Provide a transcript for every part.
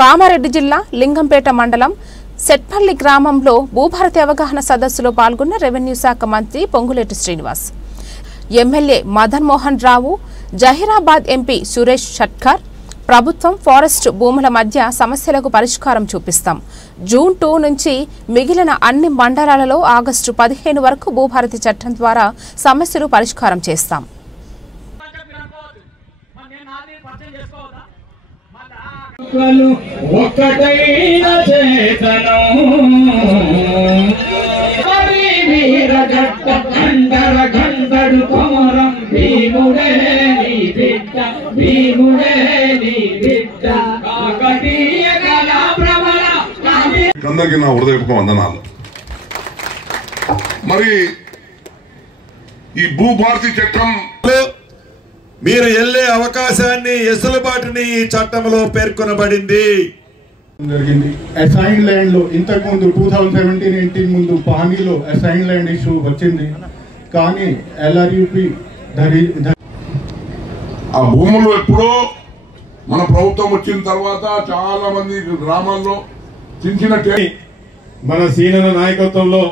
కామారెడ్డి జిల్లా లింగంపేట మండలం సెట్పల్లి గ్రామంలో భూభారతి అవగాహన సదస్సులో పాల్గొన్న రెవెన్యూ శాఖ మంత్రి పొంగులేటి శ్రీనివాస్, ఎమ్మెల్యే మదన్ మోహన్ రావు, జహీరాబాద్ ఎంపీ సురేష్ షట్కర్. ప్రభుత్వం ఫారెస్ట్ భూముల మధ్య సమస్యలకు పరిష్కారం చూపిస్తాం. జూన్ 2 నుంచి మిగిలిన అన్ని మండలాలలో ఆగస్టు 15 వరకు భూభారతి చట్టం ద్వారా సమస్యలు పరిష్కారం చేస్తాం. అందరికీ నా హృదయపూర్వక వందనాలు. మరి ఈ భూభారతి చట్టం మీరు వెళ్లే అవకాశాన్ని ఎసులుబాటుని ఈ చట్టంలో పేర్కొనబడింది. అసైన్ ల్యాండ్ లో ఇంతకు ముందు 2017-18 ముందు పానీలో అసైన్ ల్యాండ్ ఇష్యూ వచ్చింది. కానీ ఎల్ఆర్యుపి ఆ భూములు ఎప్పుడో మన ప్రభుత్వం వచ్చిన తర్వాత చాలా మంది గ్రామాల్లో చిన్న మన సీనన నాయకత్వంలో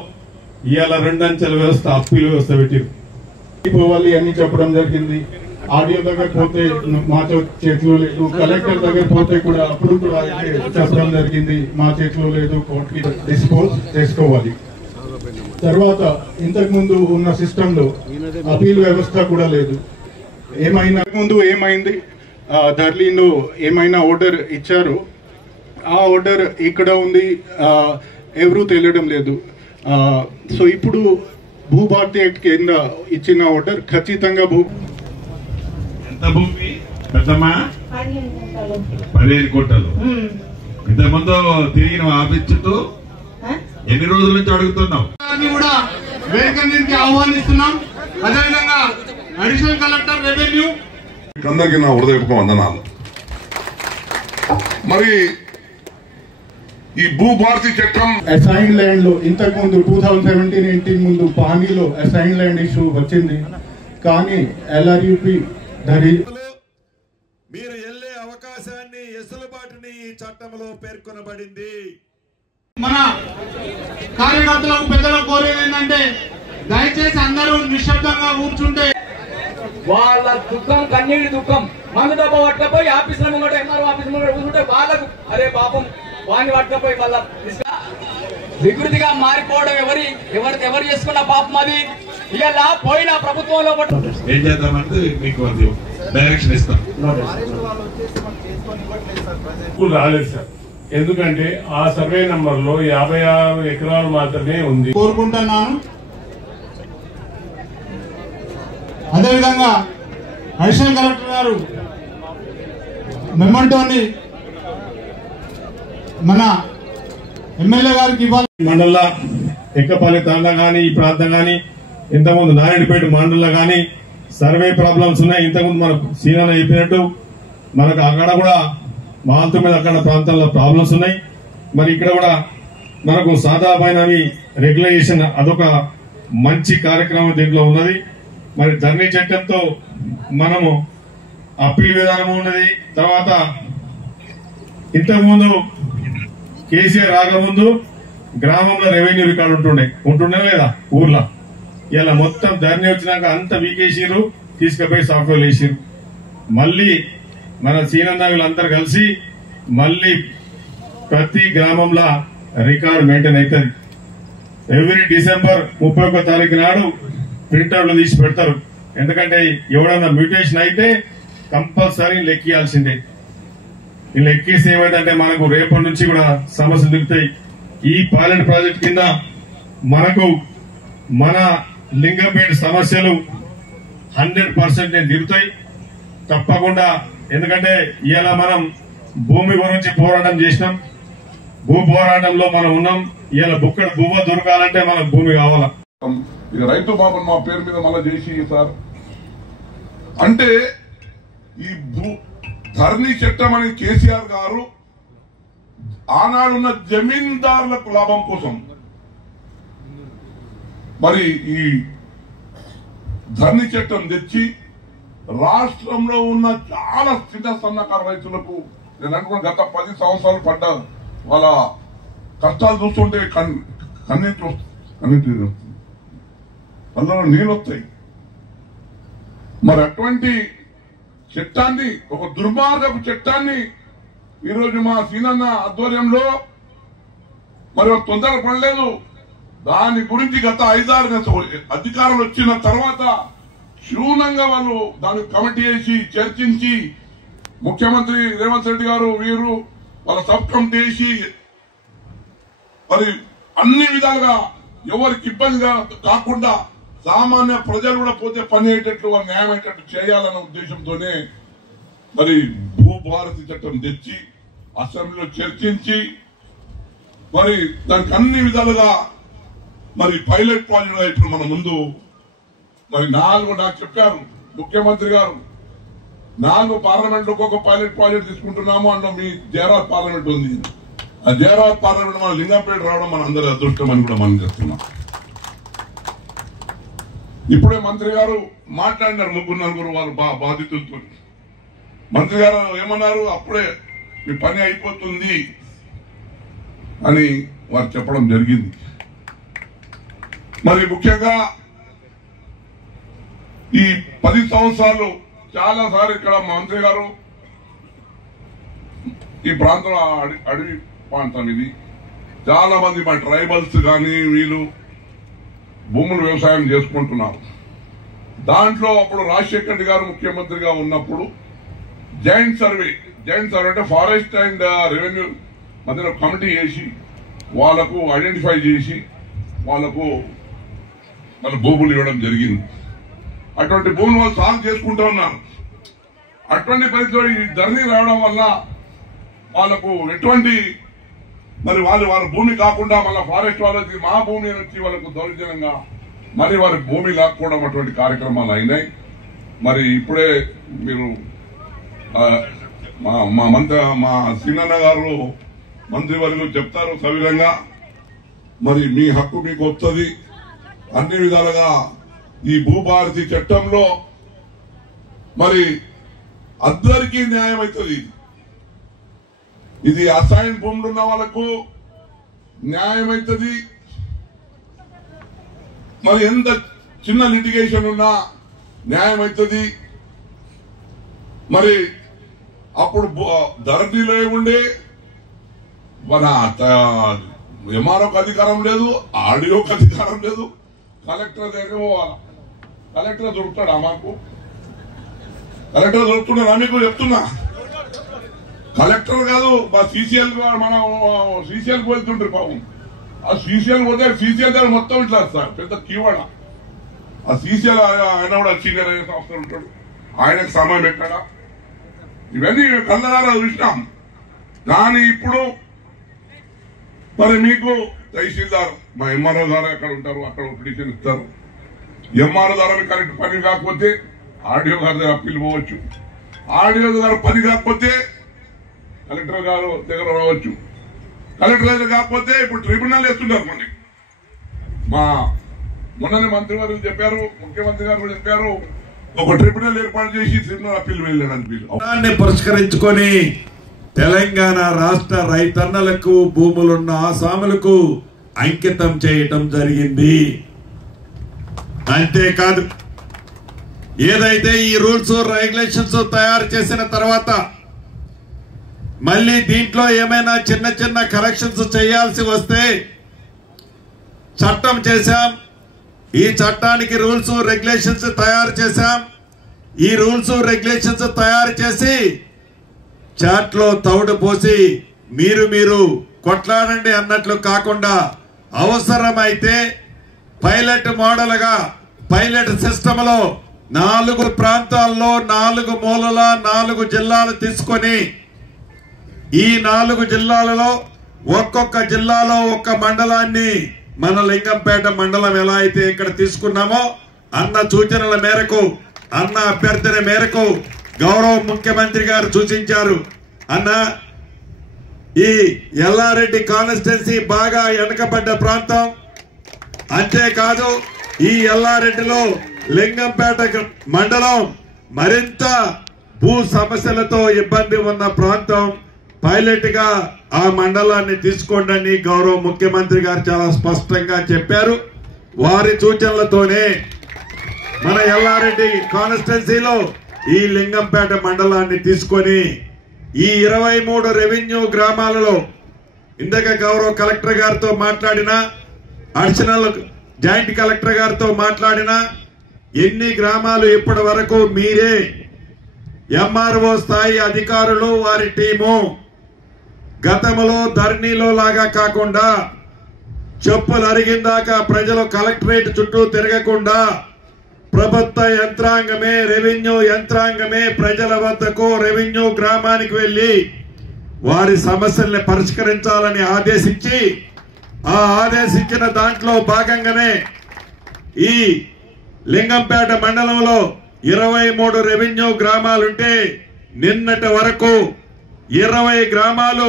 ఇవాళ 2 అంచెల వ్యవస్థ, అప్పీల్ వ్యవస్థ పెట్టారు. పోవాలి అని చెప్పడం జరిగింది. ఆడియో దగ్గర పోతే మాతో చేతిలో లేదు, కలెక్టర్ దగ్గర పోతే కూడా అప్పుడు కూడా చెప్పడం జరిగింది మా చేతిలో లేదు, కోర్టుకి డిస్పోజ్ చేసుకోవాలి. తర్వాత ఇంతకు ముందు ఉన్న సిస్టమ్ లో అపీల్ వ్యవస్థ కూడా లేదు. ఏమైనా ముందు ఏమైంది, ఢిల్లీలో ఏమైనా ఆర్డర్ ఇచ్చారు, ఆ ఆర్డర్ ఇక్కడ ఉంది, ఎవరూ తెలియడం లేదు. సో ఇప్పుడు భూభారతి యాక్ట్ కింద ఇచ్చిన ఆర్డర్ ఖచ్చితంగా ఎంత భూమి పెద్దమ్మా 15 కోట్లు. ఇంతకుముందు తిరిగిన ఆఫీస్ చుట్టూ ఎన్ని రోజుల నుంచి అడుగుతున్నాం కూడా వేదిక నుంచి ఆహ్వానిస్తున్నాం. అదేవిధంగా అడిషనల్ కలెక్టర్ రెవెన్యూ అందరికీ నా హృదయపూర్వక వందనాలు. మరి ఈ భూభారతి చట్టం అసైన్ ల్యాండ్ లో ఇంతకు ముందు 2017-18 ముందు పానీలో అసైన్ ల్యాండ్ ఇష్యూ వచ్చింది. కానీ ఎల్ఆర్యుపి మీరు వెళ్లే అవకాశాన్ని ఎసులుబాటుని ఈ చట్టంలో పేర్కొనబడింది. మన కార్యకర్తలకు పెద్దలకు కోరేది ఏంటంటే దయచేసి అందరూ నిశ్శబ్దంగా కూర్చుంటే వాళ్ళ దుఃఖం కన్నీటి దుఃఖం మందు డబ్బ పట్టకపోయి ఆఫీసుల ముంగట ఎంఆర్ఓ ఆఫీస్ ముంగట కూర్చుంటే వాళ్ళకు అరే పాపం వాడిని పట్టకపోయి వాళ్ళ వికృతిగా మారిపోవడం ఎవరు చేసుకున్న పాపం అది. ఇలా పోయిన ప్రభుత్వంలో ఏం చేద్దామంటే మీకు డైరెక్షన్ ఇస్తాం. రాలేదు సార్, ఎందుకంటే ఆ సర్వే నంబర్ లో 56 ఎకరాలు మాత్రమే ఉంది. కోరుకుంటున్నాను. అదేవిధంగా అడిషనల్ కలెక్టర్ గారు మెమంటోని మన ఎమ్మెల్యే గారికి ఇవ్వాలి. మండల ఎక్కపల్లి తాండా గాని ఈ ప్రాంతం గాని, ఇంతకుముందు నారాయణపేట మండలంలో గాని సర్వే ప్రాబ్లమ్స్ ఉన్నాయి. ఇంతకుముందు మనకు సీనాన చెప్పినట్టు మనకు అక్కడ కూడా మాల్తు మీద అక్కడ ప్రాంతాల్లో ప్రాబ్లమ్స్ ఉన్నాయి. మరి ఇక్కడ కూడా మనకు సాదాపైనవి రెగ్యులైజేషన్ అదొక మంచి కార్యక్రమం దీంట్లో ఉన్నది. మరి ధరణి చట్టంతో మనము అప్పీల్ విధానం ఉన్నది. తర్వాత ఇంతకుముందు కేసీఆర్ రాకముందు గ్రామంలో రెవెన్యూ రికార్డు ఉంటుండే లేదా ఊర్లో. ఇలా మొత్తం ధరణి వచ్చినాక అంత వీకేసిరు, తీసుకుపోయి సాఫ్ట్వేర్ వేసిరు. మళ్ళీ మన సీనందా వీళ్ళందరూ కలిసి మళ్ళీ ప్రతి గ్రామంలో రికార్డు మెయింటైన్ అవుతుంది. ఎవ్రీ డిసెంబర్ 31 తారీఖు నాడు ప్రింట్అవుట్లు తీసి పెడతారు. ఎందుకంటే ఎవడన్నా మ్యూటేషన్ అయితే కంపల్సరీ లెక్కియాల్సిందే. ఈ లెక్కేసి ఏమైందంటే మనకు రేపటి నుంచి కూడా సమస్యలు దిగుతాయి. ఈ పైలట్ ప్రాజెక్ట్ కింద మనకు మన లింగంపేట సమస్యలు 100% దిగుతాయి తప్పకుండా. ఎందుకంటే ఇలా మనం భూమి గురించి పోరాటం చేసినాం, భూ పోరాటంలో మనం ఉన్నాం. ఇలా బుక్కడ భూమ దొరకాలంటే మనకు భూమి కావాలా. ఇక రైతు బాబు మా పేరు మీద మళ్ళా చేసి సార్ అంటే ఈ ధరణి చట్టం అని కేసీఆర్ గారు ఆనాడున్న జమీందారులకు లాభం కోసం మరి ఈ ధరణి చట్టం తెచ్చి రాష్ట్రంలో ఉన్న చాలా చిన్న సన్నకారు రైతులకు నేను అనుకున్న గత 10 సంవత్సరాలు పడ్డ వాళ్ళ కష్టాలు చూస్తుంటే కన్నీటి అందులో నీళ్ళు వస్తాయి. మరి అటువంటి చట్టాన్ని, ఒక దుర్మార్గపు చట్టాన్ని ఈరోజు మా సీనన్న ఆధ్వర్యంలో మరి తొందర పడలేదు. దాని గురించి గత 5-6 అధికారులు వచ్చిన తర్వాత క్షుణ్ణంగా వాళ్ళు దానికి కమిటీ వేసి చర్చించి ముఖ్యమంత్రి రేవంత్ రెడ్డి గారు వీరు వాళ్ళ సబ్ కమిటీ వేసి మరి అన్ని విధాలుగా ఎవరికి ఇబ్బందిగా కాకుండా సామాన్య ప్రజలు కూడా పోతే పని అయ్యేటట్లు న్యాయం అయ్యేటట్టు చేయాలన్న ఉద్దేశంతోనే మరి భూభారతి చట్టం తెచ్చి అసెంబ్లీలో చర్చించి మరి దానికి అన్ని విధాలుగా మరి పైలట్ ప్రాజెక్ట్ ఇప్పుడు మన ముందు మరి 4 నాకు చెప్పారు ముఖ్యమంత్రి గారు, 4 పార్లమెంట్ ఒక్కొక్క పైలట్ ప్రాజెక్ట్ తీసుకుంటున్నాము. అందులో మీ జయరాజ్ పార్లమెంట్ ఉంది. ఆ జయరాజ్ పార్లమెంట్ మన లింగంపేట రావడం మన అందరి అదృష్టం అని కూడా మనం చెప్తున్నాం. ఇప్పుడే మంత్రి గారు మాట్లాడినారు 3-4 వాళ్ళు బాధితులతో. మంత్రి గారు ఏమన్నారు, అప్పుడే మీ పని అయిపోతుంది అని వారు చెప్పడం జరిగింది. మరి ముఖ్యంగా ఈ 10 సంవత్సరాలు చాలా సార్లు ఇక్కడ మంత్రి గారు ఈ ప్రాంతంలో అడవి ప్రాంతం ఇది, చాలా మంది మా ట్రైబల్స్ కానీ వీళ్ళు భూములు వ్యవసాయం చేసుకుంటున్నారు. దాంట్లో అప్పుడు రాజశేఖర్ రెడ్డి గారు ముఖ్యమంత్రిగా ఉన్నప్పుడు జాయింట్ సర్వే అంటే ఫారెస్ట్ అండ్ రెవెన్యూ మధ్యలో కమిటీ వేసి వాళ్లకు ఐడెంటిఫై చేసి వాళ్లకు వాళ్ళ భూములు ఇవ్వడం జరిగింది. అటువంటి భూములు వాళ్ళు సాగు చేసుకుంటూ ఉన్నారు. అటువంటి పరిస్థితిలో ఈ ధరణి రావడం వల్ల వాళ్లకు ఎటువంటి మరి వాళ్ళ భూమి కాకుండా మళ్ళీ ఫారెస్ట్ వాళ్ళకి మా భూమి నుంచి వాళ్ళకు దౌర్జన్యంగా మరి వారి భూమి లాక్కోవడం అటువంటి కార్యక్రమాలు అయినాయి. మరి ఇప్పుడే మీరు మా సీనన్న గారు మంత్రివర్గం చెప్తారు సవిరంగా, మరి మీ హక్కు మీకు వస్తుంది. అన్ని విధాలుగా ఈ భూభారతి చట్టంలో మరి అందరికీ న్యాయం అవుతుంది. ఇది అసైన్ భూములు ఉన్న వాళ్ళకు న్యాయం అవుతుంది. మరి ఎంత చిన్న లిటిగేషన్ ఉన్నా న్యాయం అవుతుంది. మరి అప్పుడు ధరణిలో ఏముండే మన ఎంఆర్ఓకి అధికారం లేదు, ఆడియోకి అధికారం లేదు. కలెక్టర్ దగ్గర పోవాలా, కలెక్టర్ దొరుకుతాడా మాకు? కలెక్టర్ దొరుకుతున్నాడా మీకు చెప్తున్నా? కలెక్టర్ కాదు, మా సీసీఎల్ మనం సీసీఎల్కి వెళ్తుంటారు పాపం. ఆ సీసీఎల్ పోతే సీసీఎల్ దగ్గర మొత్తం ఇట్లా సార్ పెద్ద కీవాడ. ఆ సీసీఎల్ ఆయన కూడా సీనియర్ ఐఏఎస్ ఆఫీసర్ ఉంటాడు, ఆయనకు సమయం ఎక్కడా? ఇవన్నీ కళ్ళదారా చూసినాం. కానీ ఇప్పుడు మరి మీకు తహసీల్దార్ మా ఎంఆర్ఓ ద్వారా ఎక్కడ ఉంటారు అక్కడ పిటిషన్ ఇస్తారు. ఎంఆర్ఓ ద్వారా మీకు కరెక్ట్ పని కాకపోతే ఆడియో గారి దగ్గర అప్పీల్ పోవచ్చు. ఆడియో గారు పని కాకపోతే కలెక్టర్ గారు దగ్గర రావచ్చు. కలెక్టర్ దగ్గర కాకపోతే ఇప్పుడు ట్రిబ్యునల్ వేస్తున్నారు. మనకి మా మొన్ననే మంత్రి గారు చెప్పారు, ముఖ్యమంత్రి గారు కూడా చెప్పారు, ఒక ట్రిబ్యునల్ ఏర్పాటు చేసి ట్రిబ్యునల్ అప్పీల్ వెళ్ళడానికి పురస్కరించుకొని తెలంగాణ రాష్ట్ర రైతన్నలకు భూములున్న ఆసాములకు అంకితం చేయటం జరిగింది. అంతేకాదు, ఏదైతే ఈ రూల్స్ రెగ్యులేషన్స్ తయారు చేసిన తర్వాత మళ్ళీ దీంట్లో ఏమైనా చిన్న చిన్న కరెక్షన్స్ చేయాల్సి వస్తే చట్టం చేశాం. ఈ చట్టానికి రూల్స్ రెగ్యులేషన్స్ తయారు చేశాం. ఈ రూల్స్ రెగ్యులేషన్స్ తయారు చేసి చాట్లో తౌడు పోసి మీరు కొట్లాడండి అన్నట్లు కాకుండా అవసరమైతే పైలట్ మోడల్ గా పైలట్ సిస్టమ్ లో 4 ప్రాంతాల్లో 4 మూలల 4 జిల్లాలు తీసుకొని ఈ 4 జిల్లాలలో ఒక్కొక్క జిల్లాలో ఒక్క మండలాన్ని మన లింగంపేట మండలం ఎలా అయితే ఇక్కడ తీసుకున్నామో అన్న సూచనల మేరకు అన్న అభ్యర్థన మేరకు గౌరవ ముఖ్యమంత్రి గారు సూచించారు. అన్న ఈ ఎల్లారెడ్డి కాన్స్టిట్యున్సీ బాగా వెనకబడ్డ ప్రాంతం. అంతేకాదు ఈ ఎల్లారెడ్డిలో లింగంపేట మండలం మరింత భూ సమస్యలతో ఇబ్బంది ఉన్న ప్రాంతం. పైలట్ గా ఆ మండలాన్ని తీసుకోండి అని గౌరవ ముఖ్యమంత్రి గారు చాలా స్పష్టంగా చెప్పారు. వారి సూచనలతోనే మన ఎల్లారెడ్డి కాన్స్టిట్యున్సీలో ఈ లింగంపేట మండలాన్ని తీసుకొని ఈ 23 రెవెన్యూ గ్రామాలలో ఇందాక గౌరవ కలెక్టర్ గారితో మాట్లాడిన, అడిషనల్ జాయింట్ కలెక్టర్ గారితో మాట్లాడిన ఎన్ని గ్రామాలు ఇప్పటి వరకు మీరే ఎంఆర్ఓ స్థాయి అధికారులు వారి టీము గతంలో ధరణిలో లాగా కాకుండా చెప్పులు అరిగిందాక ప్రజలు కలెక్టరేట్ చుట్టూ తిరగకుండా ప్రభుత్వ యంత్రాంగమే, రెవెన్యూ యంత్రాంగమే ప్రజల వద్దకు రెవెన్యూ గ్రామానికి వెళ్లి వారి సమస్యల్ని పరిష్కరించాలని ఆదేశించి ఆ ఆదేశించిన దాంట్లో భాగంగానే ఈ లింగంపేట మండలంలో 23 రెవెన్యూ గ్రామాలుంటే నిన్నటి వరకు 20 గ్రామాలు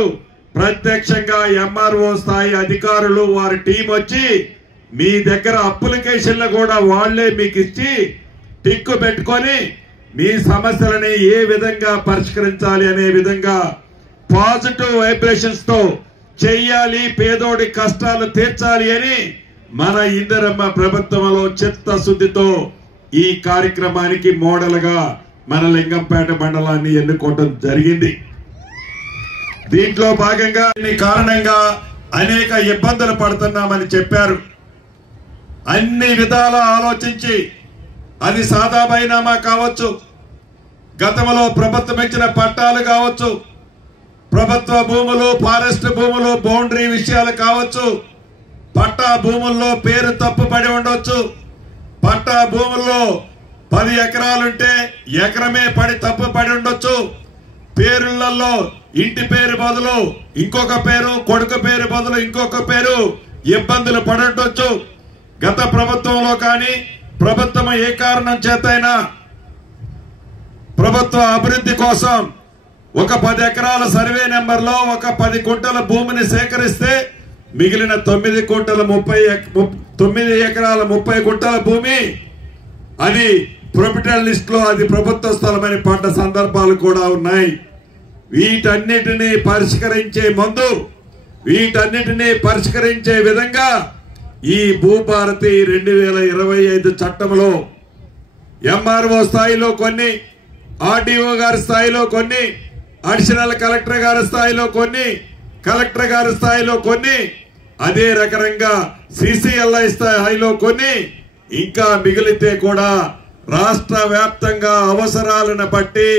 ప్రత్యక్షంగా ఎంఆర్ఓ స్థాయి అధికారులు వారి టీం వచ్చి మీ దగ్గర అప్లికేషన్లు కూడా వాళ్లే మీకు ఇచ్చి టిక్కు పెట్టుకొని మీ సమస్యలని ఏ విధంగా పరిష్కరించాలి అనే విధంగా పాజిటివ్ వైబ్రేషన్స్ తో చెయ్యాలి, పేదోడి కష్టాలు తీర్చాలి అని మన ఇందిరమ్మ ప్రభుత్వంలో చిత్తశుద్ధితో ఈ కార్యక్రమానికి మోడల్ గా మన లింగంపేట మండలాన్ని ఎన్నుకోవడం జరిగింది. దీంట్లో భాగంగా ఈ కారణంగా అనేక ఇబ్బందులు పడుతున్నామని చెప్పారు. అన్ని విధాల ఆలోచించి అది సాదా బైనామా కావచ్చు, గతంలో ప్రభుత్వం ఇచ్చిన పట్టాలు కావచ్చు, ప్రభుత్వ భూములు, ఫారెస్ట్ భూములు, బౌండరీ విషయాలు కావచ్చు, పట్టా భూముల్లో పేరు తప్పు పడి ఉండొచ్చు, పట్టా భూముల్లో 10 ఎకరాలుంటే ఎకరమే పడి తప్పు పడి ఉండొచ్చు, పేరులలో ఇంటి పేరు బదులు ఇంకొక పేరు, కొడుకు పేరు బదులు ఇంకొక పేరు ఇబ్బందులు పడుండొచ్చు. గత ప్రభుత్వంలో కానీ ప్రభుత్వం ఏ కారణం చేతైనా ప్రభుత్వ అభివృద్ధి కోసం ఒక 10 ఎకరాల సర్వే నెంబర్లో ఒక 10 గుంటల భూమిని సేకరిస్తే మిగిలిన 9 ఎకరాల 30 గుంటల భూమి అది ప్రొఫిటల్ లిస్ట్ లో అది ప్రభుత్వ స్థలమని పడ్డ సందర్భాలు కూడా ఉన్నాయి. వీటన్నిటినీ పరిష్కరించే ముందు వీటన్నిటినీ పరిష్కరించే విధంగా ఈ భూభారతి 2025 చట్టంలో ఎంఆర్ఓ స్థాయిలో కొన్ని, ఆర్డీఓ గారి స్థాయిలో కొన్ని, అడిషనల్ కలెక్టర్ గారి స్థాయిలో కొన్ని, కలెక్టర్ గారి స్థాయిలో కొన్ని, అదే రకంగా సిసిఎల్ఐ స్థాయిలో కొన్ని, ఇంకా మిగిలితే కూడా రాష్ట్ర వ్యాప్తంగా అవసరాలను బట్టి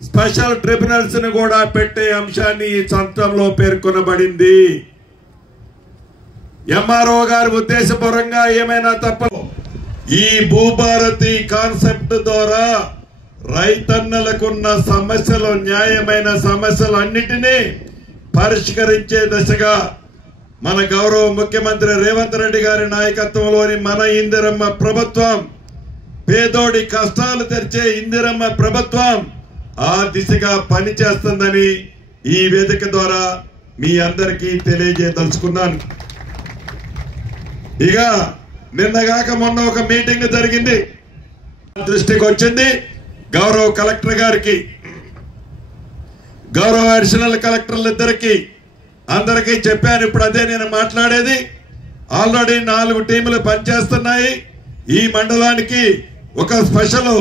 స్పెషల్ ట్రిబ్యునల్స్ ను కూడా పెట్టే అంశాన్ని ఈ చట్టంలో పేర్కొనబడింది. ఎంఆర్ఓ గారి ఉద్దేశపూర్వకంగా ఏమైనా తప్ప ఈ భూభారతి కాన్సెప్ట్ ద్వారా రైతన్నలకున్న సమస్యలు, న్యాయమైన సమస్యలు అన్నిటినీ పరిష్కరించే దిశగా మన గౌరవ ముఖ్యమంత్రి రేవంత్ రెడ్డి గారి నాయకత్వంలోని మన ఇందిరమ్మ ప్రభుత్వం, పేదోడి కష్టాలు తెరిచే ఇందిరమ్మ ప్రభుత్వం ఆ దిశగా పనిచేస్తుందని ఈ వేదిక ద్వారా మీ అందరికీ తెలియజేయదలుచుకున్నాను. ఇక నిన్నగాక మొన్న ఒక మీటింగ్ జరిగింది, దృష్టికి వచ్చింది. గౌరవ కలెక్టర్ గారికి, గౌరవ అడిషనల్ కలెక్టర్లు ఇద్దరికి అందరికీ చెప్పాను. ఇప్పుడు అదే నేను మాట్లాడేది. ఆల్రెడీ 4 టీములు పనిచేస్తున్నాయి. ఈ మండలానికి ఒక స్పెషల్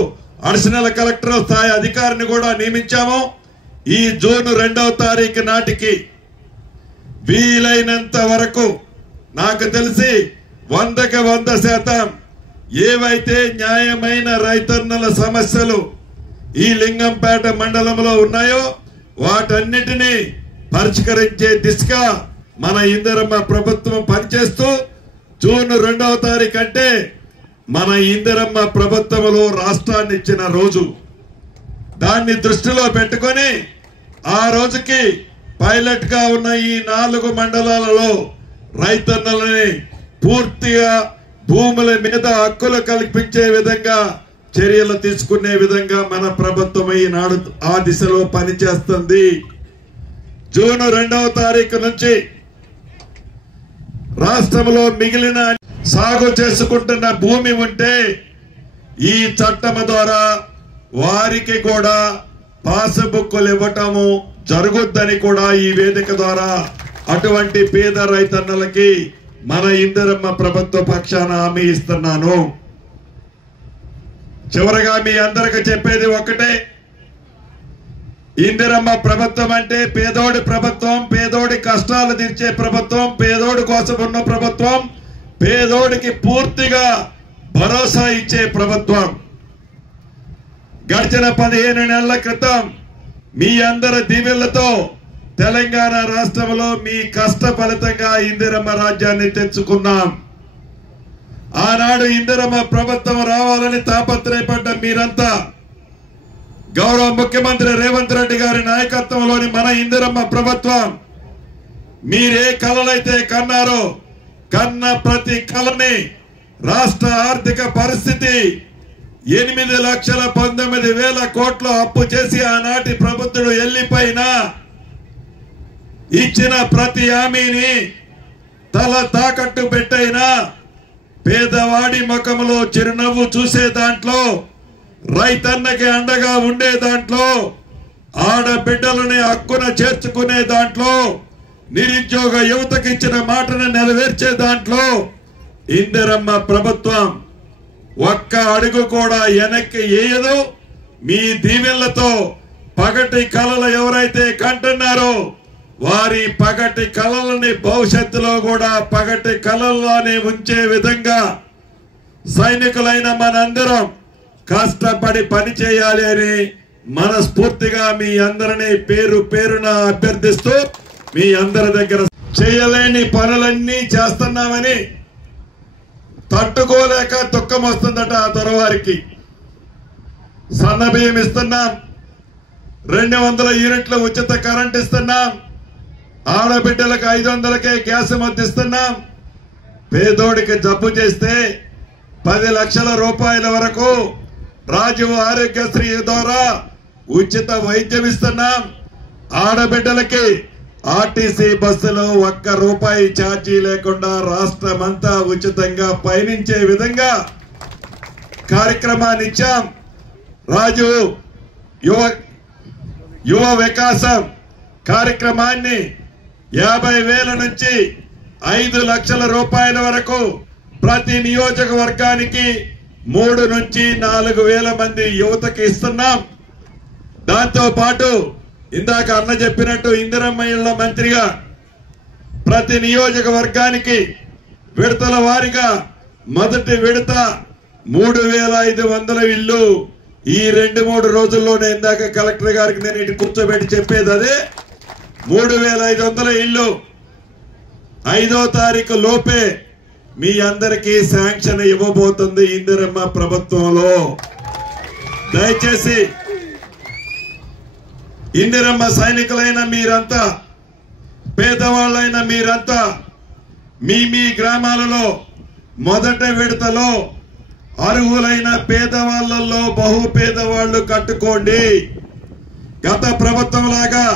అడిషనల్ కలెక్టర్ స్థాయి అధికారిని కూడా నియమించాము. ఈ జూన్ 2వ తారీఖు నాటికి వీలైనంత వరకు నాకు తెలిసి 100కి 100% ఏవైతే న్యాయమైన రైతన్నల సమస్యలు ఈ లింగంపేట మండలంలో ఉన్నాయో వాటన్నిటినీ పరిష్కరించే దిశగా మన ఇందిరమ్మ ప్రభుత్వం పనిచేస్తూ జూన్ 2వ తారీఖు అంటే మన ఇందిరమ్మ ప్రభుత్వంలో రాష్ట్రాన్ని ఇచ్చిన రోజు. దాన్ని దృష్టిలో పెట్టుకొని ఆ రోజుకి పైలట్ గా ఉన్న ఈ 4 మండలాలలో రైతన్నలని పూర్తిగా భూముల మీద హక్కులు కల్పించే విధంగా చర్యలు తీసుకునే విధంగా మన ప్రభుత్వం ఈనాడు ఆ దిశలో పనిచేస్తుంది. జూన్ 2వ తారీఖు నుంచి రాష్ట్రంలో మిగిలిన సాగు చేసుకుంటున్న భూమి ఉంటే ఈ చట్టం ద్వారా వారికి కూడా పాస్బుక్లు ఇవ్వటము జరుగుద్దని కూడా ఈ వేదిక ద్వారా అటువంటి పేద రైతన్నలకి మన ఇందిరమ్మ ప్రభుత్వ పక్షాన హామీ ఇస్తున్నాను. చివరగా మీ అందరికి చెప్పేది ఒకటే, ఇందిరమ్మ ప్రభుత్వం అంటే పేదోడి ప్రభుత్వం, పేదోడి కష్టాలు తీర్చే ప్రభుత్వం, పేదోడి కోసం ఉన్న ప్రభుత్వం, పేదోడికి పూర్తిగా భరోసా ఇచ్చే ప్రభుత్వం. గడిచిన 15 నెలల క్రితం మీ అందరి దీవెనలతో తెలంగాణ రాష్ట్రంలో మీ కష్ట ఫలితంగా ఇందిరమ్మ రాజ్యాన్ని తెచ్చుకున్నాం. ఆనాడు ఇందిరమ్మ ప్రభుత్వం రావాలని తాపత్రయపడ్డ మీరంతా గౌరవ ముఖ్యమంత్రి రేవంత్ రెడ్డి గారి నాయకత్వంలోని మన ఇందిరమ్మ ప్రభుత్వం మీరే కలలైతే కన్నారో కన్న ప్రతి కలని రాష్ట్ర ఆర్థిక పరిస్థితి 8,19,000 కోట్ల అప్పు చేసి ఆనాటి ప్రభుత్వుడు వెళ్లిపోయినా ఇచ్చిన ప్రతి హామీని తల తాకట్టు పెట్టైనా పేదవాడి ముఖంలో చిరునవ్వు చూసే దాంట్లో, రైతన్నకి అండగా ఉండే దాంట్లో, ఆడబిడ్డలని హక్కున చేర్చుకునే దాంట్లో, నిరుద్యోగ యువతకి ఇచ్చిన మాటను నెరవేర్చే దాంట్లో ఇందిరమ్మ ప్రభుత్వం ఒక్క అడుగు కూడా వెనక్కి వేయదు. మీ దీవెనలతో పగటి కళలు ఎవరైతే కంటున్నారో వారి పగటి కళలని భవిష్యత్తులో కూడా పగటి కళల్లోనే ఉంచే విధంగా సైనికులైన మనందరం కష్టపడి పని చేయాలి అని మనస్ఫూర్తిగా మీ అందరినీ పేరు పేరున అభ్యర్థిస్తూ మీ అందరి దగ్గర చేయలేని పనులన్నీ చేస్తున్నామని తట్టుకోలేక దుఃఖం వస్తుందట ఆ దొరవారికి. సన్నబియ్యం ఇస్తున్నాం, 200 యూనిట్ల ఉచిత కరెంట్ ఇస్తున్నాం, ఆడబిడ్డలకు 500కే గ్యాస్ మద్దిస్తున్నాం. పేదోడికి జబ్బు చేస్తే 10 లక్షల రూపాయల వరకు రాజీవ్ ఆరోగ్యశ్రీ ద్వారా ఉచిత వైద్యం ఇస్తున్నాం. ఆడబిడ్డలకి ఆర్టీసీ బస్సులో ₹1 ఛార్జీ లేకుండా రాష్ట్రమంతా ఉచితంగా పయనించే విధంగా కార్యక్రమాన్ని ఇచ్చాం. రాజు యువ వికాసం కార్యక్రమాన్ని 50,000 నుంచి 5 లక్షల రూపాయల వరకు ప్రతి నియోజకవర్గానికి 3 నుంచి 4,000 మంది యువతకి ఇస్తున్నాం. దాంతో పాటు ఇందాక అన్న చెప్పినట్టు ఇందిరమ్మ ఇళ్ల మంత్రిగా ప్రతి నియోజకవర్గానికి విడతల వారీగా మొదటి విడత 3,500 ఇళ్లు ఈ 2-3 రోజుల్లోనే ఇందాక కలెక్టర్ గారికి నేను ఇటు కూర్చోబెట్టి చెప్పేది అదే. 3,500 ఇళ్లు 5వ తారీఖు లోపే మీ అందరికీ శాంక్షన్ ఇవ్వబోతుంది ఇందిరమ్మ ప్రభుత్వంలో. దయచేసి ఇందిరమ్మ సైనికులైన మీరంతా, పేదవాళ్ళైన మీరంతా మీ గ్రామాలలో మొదటి విడతలో అర్హులైన పేదవాళ్లలో బహు పేదవాళ్లు కట్టుకోండి. గత ప్రభుత్వం లాగా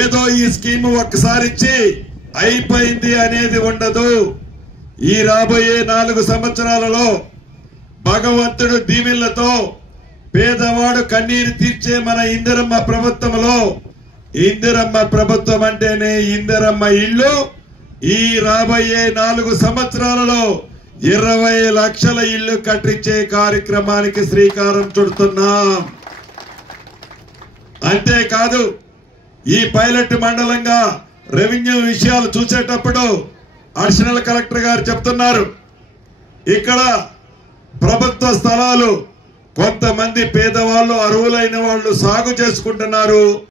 ఏదో ఈ స్కీమ్ ఒక్కసారి ఇచ్చి అయిపోయింది అనేది ఉండదు. ఈ రాబోయే 4 సంవత్సరాలలో భగవంతుడు దీవెనలతో పేదవాడు కన్నీరు తీర్చే మన ఇందిరమ్మ ప్రభుత్వంలో ఇందిరమ్మ ప్రభుత్వం అంటేనే ఇందిరమ్మ ఇల్లు. ఈ రాబోయే 4 సంవత్సరాలలో 20 లక్షల ఇళ్లు కట్టించే కార్యక్రమానికి శ్రీకారం చుడుతున్నాం. అంతేకాదు ఈ పైలట్ మండలంగా రెవెన్యూ విషయాలు చూసేటప్పుడు అడిషనల్ కలెక్టర్ గారు చెప్తున్నారు, ఇక్కడ ప్రభుత్వ స్థలాలు కొంతమంది పేదవాళ్ళు అర్హులైన వాళ్ళు సాగు చేసుకుంటున్నారు.